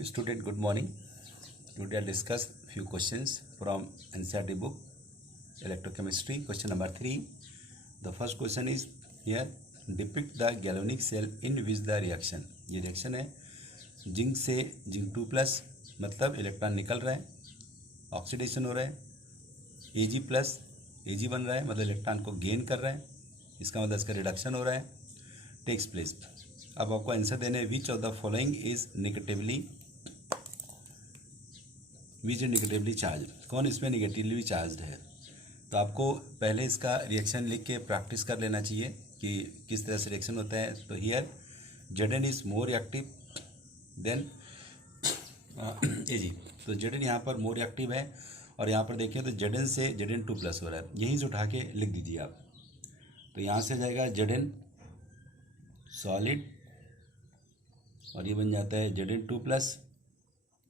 Student, good morning. Today I'll discuss few questions from NCERT book, Electrochemistry. Question number 3. The first question is here. Depict the galvanic cell in which the reaction. ये reaction है zinc से zinc 2 plus, मतलब electron निकल रहा है, oxidation हो रहा है, Ag प्लस Ag बन रहा है, मतलब इलेक्ट्रॉन को गेन कर रहा है, इसका मतलब इसका रिडक्शन हो रहा है, टेक्स प्लेस. अब आपको आंसर देना है विच of the following is negatively charge. कौन इसमें निगेटिवली चार्ज है. तो आपको पहले इसका रिएक्शन लिख के प्रैक्टिस कर लेना चाहिए कि किस तरह से रिएक्शन होता है. तो here Zn is more reactive than Ag. तो Zn यहाँ पर मोर रिएक्टिव है और यहाँ पर देखिए तो Zn से Zn2 प्लस हो रहा है. यहीं से उठा के लिख दीजिए आप. तो यहाँ से जाएगा Zn सॉलिड और ये बन जाता है Zn2 plus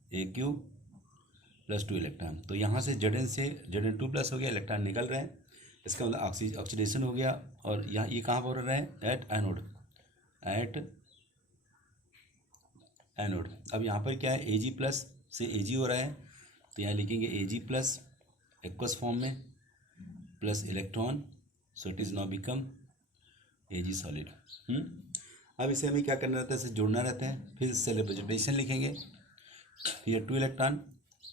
Aq plus 2 electron. तो यहाँ से Zn से Zn2 प्लस हो गया, इलेक्ट्रॉन निकल रहे हैं, इसका मतलब ऑक्सीडेशन हो गया. और यहाँ ये कहाँ पर हो रहा है, एट एनोड. अब यहाँ पर क्या है, Ag प्लस से Ag हो रहा है, तो यहाँ लिखेंगे Ag प्लस एक्वस फॉर्म में plus electron, so it is now become Ag solid. अब इसे हमें क्या करना रहता है, इसे जोड़ना रहता है. फिर सेल रिप्रेजेंटेशन लिखेंगे. ये 2 इलेक्ट्रॉन,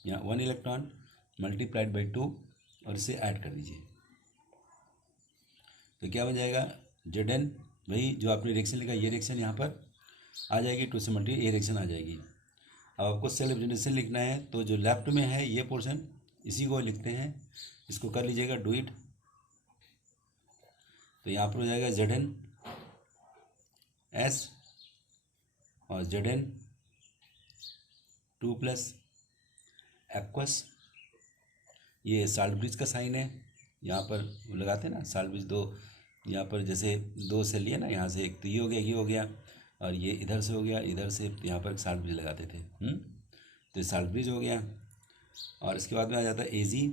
यहाँ 1 इलेक्ट्रॉन मल्टीप्लाइड बाई 2 और इसे ऐड कर दीजिए. तो क्या बन जाएगा, Zn वही जो आपने रिएक्शन लिखा, ये रिएक्शन यहाँ पर आ जाएगी, 2 से मल्टी ये रिएक्शन आ जाएगी. अब आपको सेल रिप्रेजेंटेशन लिखना है, तो जो लेफ्ट में है ये पोर्शन, इसी को लिखते हैं, इसको कर लीजिएगा, डू इट. तो यहाँ पर हो जाएगा Zn S और Zn2 प्लस एक्वस. ये साल्ट ब्रिज का साइन है, यहाँ पर लगाते हैं ना साल्ट ब्रिज. दो यहाँ पर जैसे 2 सेल लिए ना, यहाँ से एक तो ये हो गया, ये हो गया, और ये इधर से हो गया, इधर से यहाँ पर साल्ट ब्रिज लगाते थे. तो ये साल्ट ब्रिज हो गया. और इसके बाद में आ जाता है Ag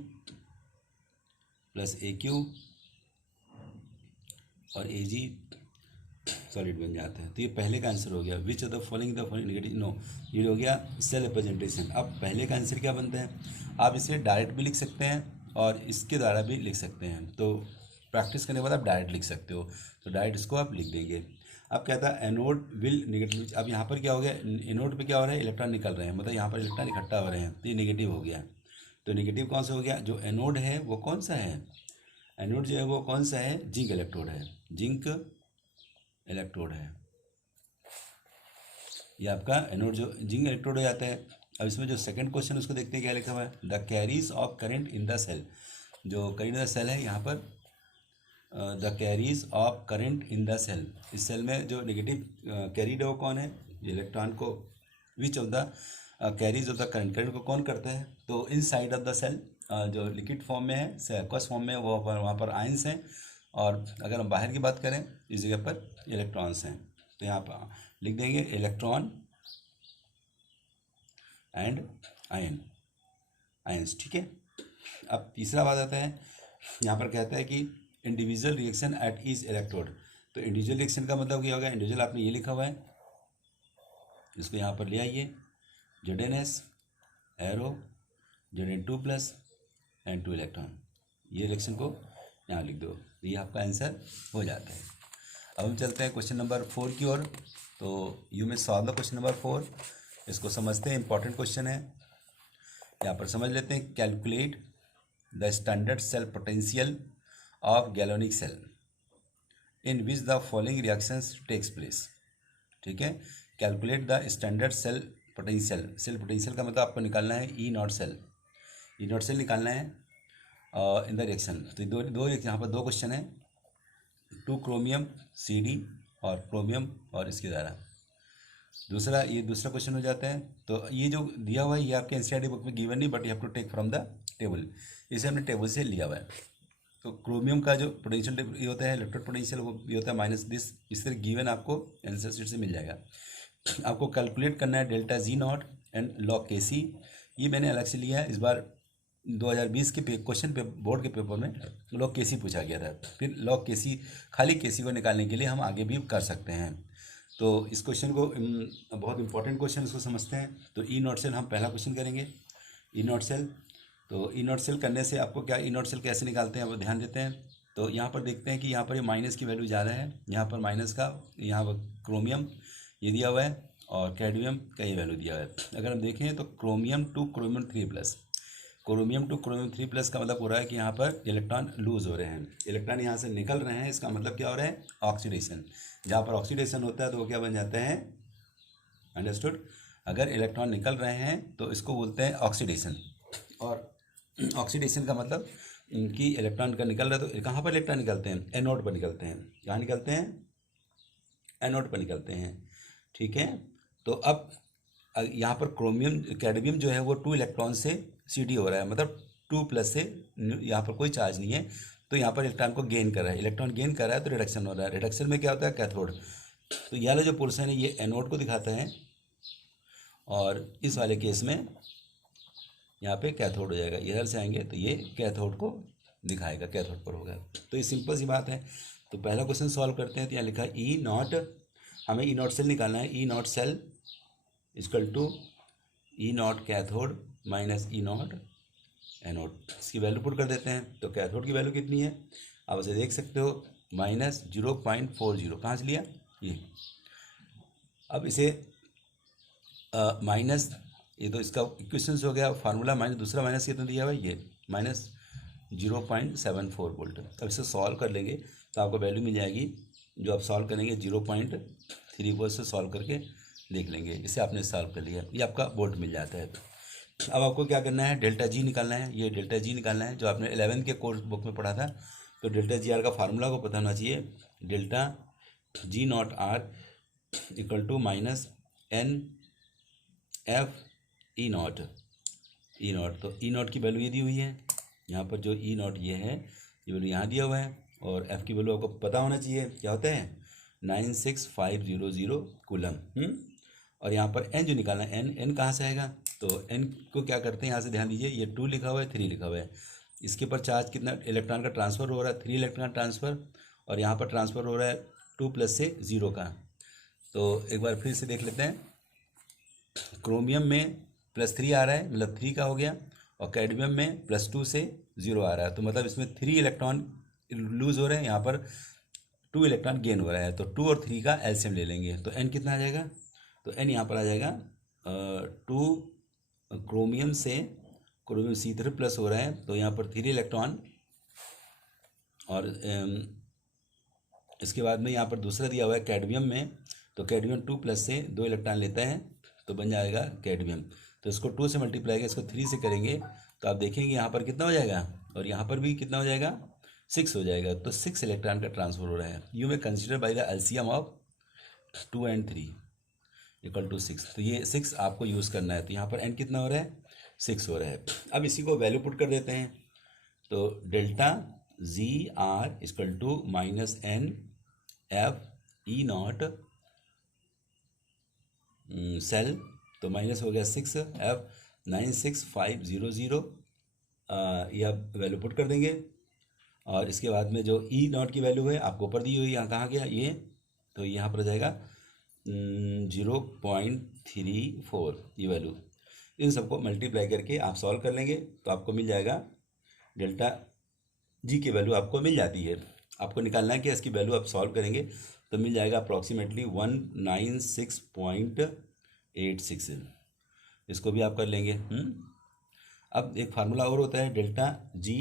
प्लस Aq और Ag सॉलिड बन जाता है. तो ये पहले का आंसर हो गया. Which of the following negative, no, ये हो गया सेल रिप्रेजेंटेशन. अब पहले का आंसर क्या बनता है, आप इसे डायरेक्ट भी लिख सकते हैं और इसके द्वारा भी लिख सकते हैं. तो प्रैक्टिस करने के बाद आप डायरेक्ट लिख सकते हो, तो डायरेक्ट इसको आप लिख देंगे. अब क्या था, एनोड विल नेगेटिव. अब यहाँ पर क्या हो गया, एनोड पे क्या हो रहा है, इलेक्ट्रॉन निकल रहे हैं, मतलब यहाँ पर इलेक्ट्रॉन इकट्ठा हो रहे हैं, तो ये नेगेटिव हो गया. तो नेगेटिव कौन सा हो गया, जो एनोड है वो कौन सा है, एनोड जो है वो कौन सा है, जिंक इलेक्ट्रोड है, जिंक इलेक्ट्रोड है. ये आपका एनोड जो जिंक इलेक्ट्रोड हो जाता है. अब इसमें जो सेकंड क्वेश्चन उसको देखते हैं क्या लिखा हुआ है, the carriers of current in the cell. जो करंट इन द सेल है यहाँ पर, the carriers of current in the cell. इस सेल में जो नेगेटिव कैरीड है वो कौन है, इलेक्ट्रॉन को. विच of the carriers of the current को कौन करता है, तो इन साइड ऑफ द सेल, जो लिक्विड फॉर्म में है, एक्वस फॉर्म में, वो वहाँ पर आयंस हैं, और अगर हम बाहर की बात करें इस जगह पर इलेक्ट्रॉन्स हैं. तो यहाँ पर लिख देंगे इलेक्ट्रॉन एंड आयंस. ठीक है. अब तीसरा बात आता है, यहाँ पर कहता है कि individual reaction at each electrode. तो इंडिविजुअल रिएक्शन का मतलब क्या होगा, इंडिविजुअल आपने ये लिखा हुआ है, इसको यहाँ पर ले आइए, Zns arrow Zn2 plus and 2 electron. ये रिएक्शन को यहाँ लिख दो, ये आपका आंसर हो जाता है. अब हम चलते हैं क्वेश्चन नंबर 4 की ओर. तो यू में सॉल्व द क्वेश्चन नंबर 4. इसको समझते हैं, इंपॉर्टेंट क्वेश्चन है, यहाँ पर समझ लेते हैं. Calculate the standard cell potential of galvanic cell in which the following reactions takes place. ठीक है. Calculate the standard cell potential. Cell potential का मतलब आपको निकालना है ई नॉट सेल निकालना है इन द रिएक्शन. तो दो यहाँ पर 2 क्वेश्चन है, 2 क्रोमियम CD और क्रोमियम और इसके द्वारा. ये दूसरा क्वेश्चन हो जाता है. तो ये जो दिया हुआ है ये आपके NCERT बुक में गिवन नहीं, but you have to take from the table. इसे हमने टेबल से लिया हुआ है. तो क्रोमियम का जो पोटेंशियल ये होता है, इलेक्ट्रोड पोटेंशियल, वो ये होता है माइनस दिस. इस तरह गिवन आपको आंसर शीट से मिल जाएगा. आपको कैलकुलेट करना है delta G0 and log Kc. ये मैंने अलग से लिया है. इस बार 2020 के क्वेश्चन पे बोर्ड के पेपर में लॉग Kc पूछा गया था. फिर लॉग Kc, खाली Kc को निकालने के लिए हम आगे भी कर सकते हैं. तो इस क्वेश्चन को बहुत इंपॉर्टेंट क्वेश्चन इसको समझते हैं। तो ई नॉट सेल हम पहला क्वेश्चन करेंगे, ई नॉट सेल। तो ई नॉट सेल करने से आपको क्या, ई नॉट सेल कैसे निकालते हैं वो ध्यान देते हैं। तो यहाँ पर देखते हैं कि यहाँ पर ये माइनस की वैल्यू ज़्यादा है, यहाँ पर माइनस का, यहाँ पर क्रोमियम ये दिया हुआ है और कैडमियम का ये वैल्यू दिया हुआ है। अगर हम देखें तो chromium two chromium 3+, chromium two chromium 3+ का मतलब हो रहा है कि यहाँ पर इलेक्ट्रॉन लूज हो रहे हैं, इलेक्ट्रॉन यहाँ से निकल रहे हैं। इसका मतलब क्या हो रहा है, ऑक्सीडेशन। जहाँ पर ऑक्सीडेशन होता है तो वो क्या बन जाते हैं, अंडरस्टूड। अगर इलेक्ट्रॉन निकल रहे हैं तो इसको बोलते हैं ऑक्सीडेशन। और ऑक्सीडेशन का मतलब कि इलेक्ट्रॉन का निकल रहा है, तो कहाँ पर इलेक्ट्रॉन निकलते हैं, एनोड पर निकलते हैं। कहाँ निकलते हैं, एनोड पर निकलते हैं, ठीक है। तो अब यहाँ पर क्रोमियम कैडमियम जो है वो 2 इलेक्ट्रॉन से CD हो रहा है, मतलब 2+ से, यहाँ पर कोई चार्ज नहीं है, तो यहाँ पर इलेक्ट्रॉन को गेन कर रहा है, इलेक्ट्रॉन गेन कर रहा है तो रिडक्शन हो रहा है। रिडक्शन में क्या होता है, कैथोड। तो ये वाला जो पोर्शन है ये एनोड को दिखाता है और इस वाले केस में यहाँ पे कैथोड हो जाएगा। इधर से आएंगे तो ये कैथोड को दिखाएगा, कैथोड पर होगा। तो ये सिंपल सी बात है। तो पहला क्वेश्चन सॉल्व करते हैं। तो यहाँ लिखा ई नॉट, हमें ई नॉट सेल निकालना है। E naught cell equal to E naught cathode minus E naught anode. इसकी वैल्यू पुट कर देते हैं। तो कैथोड की वैल्यू कितनी है, आप इसे देख सकते हो, -0.40। कहाँ से लिया, ये। अब इसे माइनस, ये तो इसका इक्वेशन हो गया, फार्मूला माइनस, दूसरा माइनस कितना दिया हुआ है, ये -0.74 वोल्ट। अब इसे सॉल्व कर लेंगे तो आपको वैल्यू मिल जाएगी, जो आप सॉल्व करेंगे 0.34 से सॉल्व करके देख लेंगे। इसे आपने सॉल्व कर लिया, ये आपका वोल्ट मिल जाता है। अब आपको क्या करना है, डेल्टा जी निकालना है। ये डेल्टा जी निकालना है जो आपने 11th के कोर्स बुक में पढ़ा था। तो डेल्टा जी आर का फार्मूला को पता होना चाहिए। Delta G naught R equal to -NF E naught. तो ई नॉट की वैल्यू ये दी हुई है, यहाँ पर जो ई नॉट ये है, ये वैल्यू यहाँ दिया हुआ है। और एफ़ की वैल्यू आपको पता होना चाहिए, क्या होता है, 96500 कूलम। और यहाँ पर एन जो निकालना है, एन कहाँ से आएगा, तो एन को क्या करते हैं, यहाँ से ध्यान दीजिए, ये 2 लिखा हुआ है, 3 लिखा हुआ है। इसके ऊपर चार्ज कितना, इलेक्ट्रॉन का ट्रांसफ़र हो रहा है, 3 इलेक्ट्रॉन ट्रांसफ़र, और यहाँ पर ट्रांसफ़र हो रहा है 2+ से 0 का। तो एक बार फिर से देख लेते हैं। क्रोमियम में +3 आ रहा है, मतलब 3 का हो गया, और कैडमियम में +2 से 0 आ रहा है, तो मतलब इसमें 3 इलेक्ट्रॉन लूज़ हो रहे हैं, यहाँ पर 2 इलेक्ट्रॉन गेन हो रहा है। तो 2 और 3 का एलसीएम ले लेंगे, तो एन कितना आ जाएगा, तो एन यहाँ पर आ जाएगा 2 क्रोमियम से, क्रोमियम C3+ हो रहा है, तो यहाँ पर 3 इलेक्ट्रॉन, और इसके बाद में यहाँ पर दूसरा दिया हुआ है कैडमियम में, तो कैडमियम 2+ से 2 इलेक्ट्रॉन लेता है, तो बन जाएगा कैडमियम। तो इसको 2 से मल्टीप्लाई करेंगे, इसको 3 से करेंगे, तो आप देखेंगे यहाँ पर कितना हो जाएगा, और यहाँ पर भी कितना हो जाएगा, 6 हो जाएगा। तो 6 इलेक्ट्रॉन का ट्रांसफर हो रहा है। यू में consider by the LCM of 2 and 3 equal to 6। तो ये 6 आपको यूज़ करना है। तो यहाँ पर एन कितना हो रहा है, 6 हो रहा है। अब इसी को वैल्यू पुट कर देते हैं। तो delta G R equal to -NF E naught cell, तो माइनस हो गया 6F 96500, ये आप वैल्यू पुट कर देंगे। और इसके बाद में जो ई नॉट की वैल्यू है आपको ऊपर दी हुई, यहाँ कहाँ गया ये, तो यहाँ पर जाएगा 0.34 ये वैल्यू। इन सबको मल्टीप्लाई करके आप सॉल्व कर लेंगे तो आपको मिल जाएगा, डेल्टा जी की वैल्यू आपको मिल जाती है। आपको निकालना है कि इसकी वैल्यू आप सॉल्व करेंगे तो मिल जाएगा अप्रॉक्सीमेटली 196.86। इसको भी आप कर लेंगे। अब एक फार्मूला और होता है, डेल्टा जी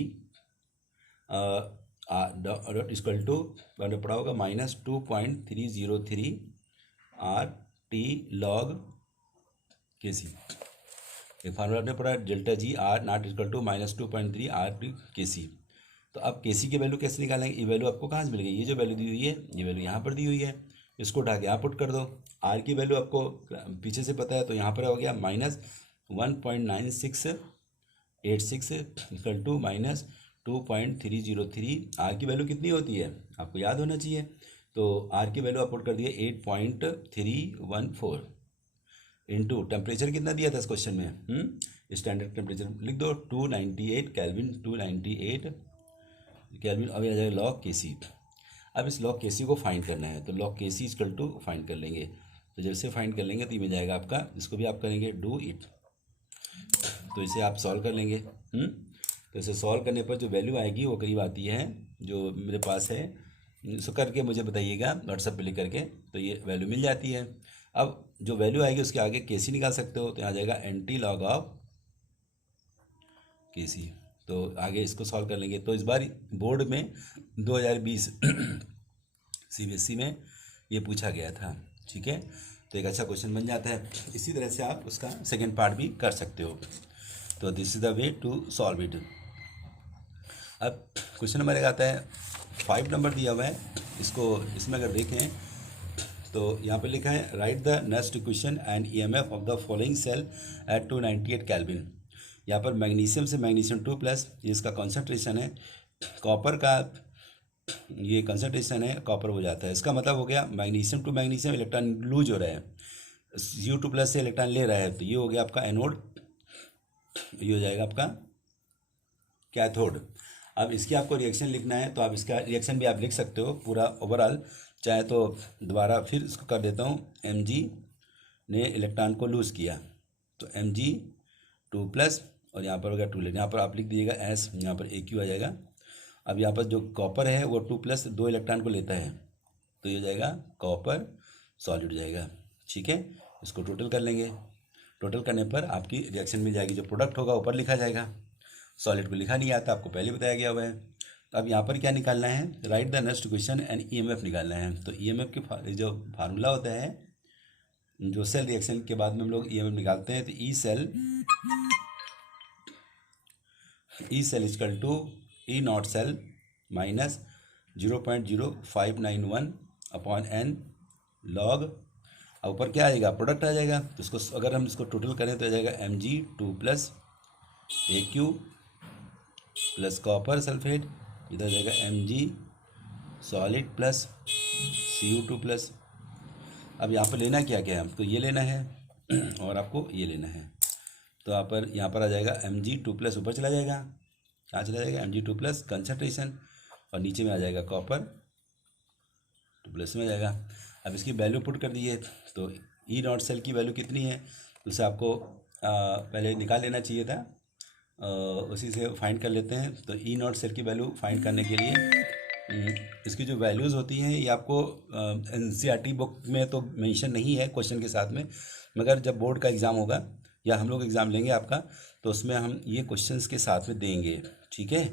इक्वल टू, मैंने पढ़ा होगा, -2.303 RT log Kc। एक फार्मूला आपने पढ़ा, delta G R naught equal to -2.3 RT Kc। तो अब Kc की वैल्यू कैसे निकालेंगे, ये वैल्यू आपको कहाँ से मिल गई, ये जो वैल्यू दी हुई है, ये वैल्यू यहाँ पर दी हुई है, इसको उठा के आप पुट कर दो। आर की वैल्यू आपको पीछे से पता है, तो यहाँ पर हो गया -1.9686 इक्वल टू -2.303। आर की वैल्यू कितनी होती है आपको याद होना चाहिए। तो आर की वैल्यू आप पुट कर दिए 8.314 इंटू टेम्परेचर कितना दिया था इस क्वेश्चन में, स्टैंडर्ड टेम्परेचर लिख दो 298 केल्विन, 298 केल्विन। अब आ जाएगा log Kc। अब इस log KC को फाइंड करना है, तो log KC equal to find कर लेंगे। तो जब से फाइंड कर लेंगे तो ये मिल जाएगा आपका, इसको भी आप करेंगे डू इट, तो इसे आप सॉल्व कर लेंगे। तो इसे सॉल्व करने पर जो वैल्यू आएगी वो करीब आती है, जो मेरे पास है, इसको करके मुझे बताइएगा व्हाट्सएप पे लिख करके, तो ये वैल्यू मिल जाती है। अब जो वैल्यू आएगी उसके आगे केसी निकाल सकते हो, तो यहाँ आ जाएगा एंटी लॉग ऑफ केसी। तो आगे इसको सॉल्व कर लेंगे। तो इस बार बोर्ड में 2020 CBSE में ये पूछा गया था, ठीक है, तो एक अच्छा क्वेश्चन बन जाता है। इसी तरह से आप उसका सेकेंड पार्ट भी कर सकते हो। तो this is the way to solve it. अब क्वेश्चन नंबर एक आता है, 5 नंबर दिया हुआ है, इसमें अगर देखें तो यहाँ पे लिखा है write the next equation and EMF of the following cell at 298 kelvin. यहाँ पर मैग्नीशियम से मैग्नीशियम 2+, ये इसका कॉन्सेंट्रेशन है, कॉपर का ये कंसंट्रेशन है, कॉपर हो जाता है। इसका मतलब हो गया magnesium two magnesium electron lose हो रहा है, U2+ से इलेक्ट्रॉन ले रहा है, तो ये हो गया आपका एनोड, ये हो जाएगा आपका कैथोड। अब इसकी आपको रिएक्शन लिखना है, तो आप इसका रिएक्शन भी आप लिख सकते हो पूरा ओवरऑल, चाहे तो दोबारा फिर इसको कर देता हूँ। Mg ने इलेक्ट्रॉन को लूज़ किया, तो Mg2+ और यहाँ पर हो गया 2 यहाँ पर आप लिख दीजिएगा S, यहाँ पर AQ आ जाएगा। अब यहाँ पर जो कॉपर है वो 2+ 2 इलेक्ट्रॉन को लेता है, तो ये हो जाएगा कॉपर सॉलिड हो जाएगा, ठीक है। इसको टोटल कर लेंगे, टोटल करने पर आपकी रिएक्शन मिल जाएगी, जो प्रोडक्ट होगा ऊपर लिखा जाएगा। सॉलिड को लिखा नहीं आता, आपको पहले बताया गया हुआ है। तो अब यहाँ पर क्या निकालना है, write the next question and EMF निकालना है। तो EMF के जो फार्मूला होता है, जो सेल रिएक्शन के बाद में हम लोग EMF निकालते हैं, तो E cell equal to E naught cell minus 0.0591 upon N log, ऊपर क्या आएगा, प्रोडक्ट आ जाएगा। तो इसको अगर हम इसको टोटल करें तो आ जाएगा Mg2+ AQ plus copper sulphate, इधर जाएगा Mg सॉलिड प्लस Cu2+। अब यहाँ पर लेना क्या क्या है, हमको ये लेना है और आपको ये लेना है। तो यहाँ पर आ जाएगा Mg2+ ऊपर चला जाएगा, कहाँ चला जाएगा, Mg2+ कंसंट्रेशन, और नीचे में आ जाएगा कॉपर 2+ में आ जाएगा। अब इसकी वैल्यू पुट कर दिए, तो E नॉट सेल की वैल्यू कितनी है, तो उसे आपको पहले निकाल लेना चाहिए था, उसी से फाइंड कर लेते हैं। तो E नॉट सेल की वैल्यू फाइंड करने के लिए इसकी जो वैल्यूज़ होती हैं ये आपको NCERT बुक में तो मेंशन नहीं है क्वेश्चन के साथ में, मगर जब बोर्ड का एग्ज़ाम होगा या हम लोग एग्ज़ाम लेंगे आपका, तो उसमें हम ये क्वेश्चंस के साथ में देंगे, ठीक है।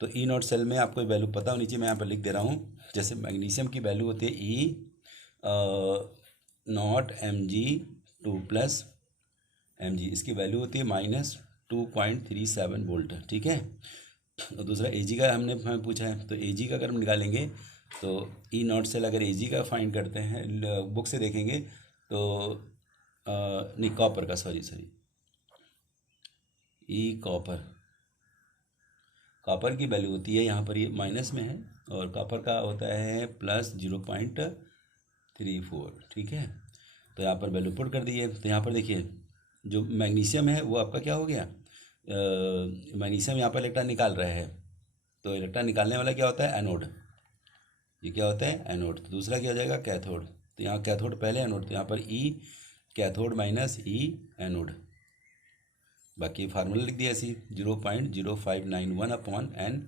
तो E नॉट सेल में आपको वैल्यू पता होनी चाहिए, मैं यहाँ पर लिख दे रहा हूँ। जैसे मैग्नीशियम की वैल्यू होती है E नॉट Mg2+ Mg, इसकी वैल्यू होती है -2.37 वोल्ट, ठीक है। और दूसरा Ag का हमें पूछा है, तो Ag का अगर हम निकालेंगे तो E नॉट सेल अगर Ag का फाइंड करते हैं, बुक से देखेंगे तो नहीं कॉपर का, सॉरी E कॉपर की वैल्यू होती है, यहाँ पर ये माइनस में है, और कॉपर का होता है +0.34, ठीक है। तो यहाँ पर वैल्यू पुट कर दिए। तो यहाँ पर देखिए जो मैग्नीशियम है वो आपका क्या हो गया, मैग्नीशियम यहाँ पर इलेक्ट्रॉन निकाल रहा है, तो इलेक्ट्रॉन निकालने वाला क्या होता है, एनोड, ये क्या होता है, एनोड। तो दूसरा क्या हो जाएगा, कैथोड। तो यहाँ कैथोड पहले, एनोड, तो यहाँ पर E cathode minus E anode, बाकी फार्मूला लिख दिया ऐसी 0.0591 upon N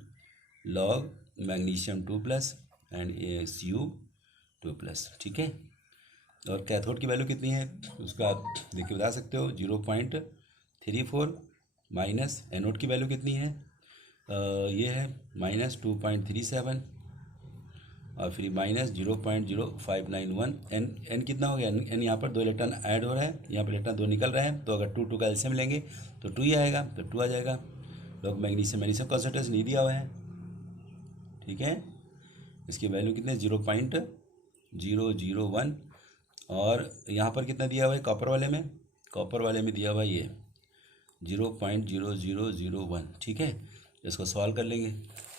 log magnesium 2+ and Cu2+, ठीक है। और कैथोड की वैल्यू कितनी है उसका आप देख के बता सकते हो, 0.34 माइनस एनोड की वैल्यू कितनी है, ये है -2.37 और फिर -0.0591। एन कितना हो गया, एन यहाँ पर 2 इलेक्ट्रॉन ऐड हो रहा है, यहाँ पर इलेक्ट्रॉन 2 निकल रहे हैं, तो अगर 2 का एलसीएम लेंगे तो 2 ही आएगा, तो 2 आ जाएगा। लोग मैग्नीशियम कॉन्सेंट्रेशन नहीं दिया हुआ है, ठीक है। इसकी वैल्यू कितने, 0.001, और यहाँ पर कितना दिया हुआ है कॉपर वाले में दिया हुआ है ये 0.0001, ठीक है। इसको सॉल्व कर लेंगे।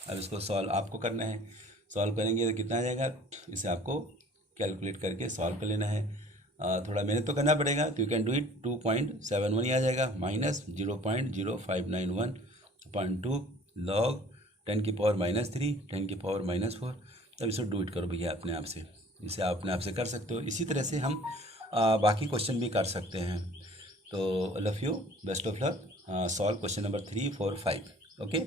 अब इसको सॉल्व आपको करना है, सॉल्व करेंगे तो कितना आ जाएगा, इसे आपको कैलकुलेट करके सॉल्व कर लेना है। थोड़ा मेहनत तो करना पड़ेगा, तो यू कैन डू इट। 2.71 ही आ जाएगा, -0.0591/2 लॉग 10⁻³ 10⁻⁴, तब इसे डू इट करो भैया अपने आप से, इसे आप अपने आप से कर सकते हो। इसी तरह से हम बाकी क्वेश्चन भी कर सकते हैं। तो love you, best of luck, solve question number 3, 4, 5। Okay.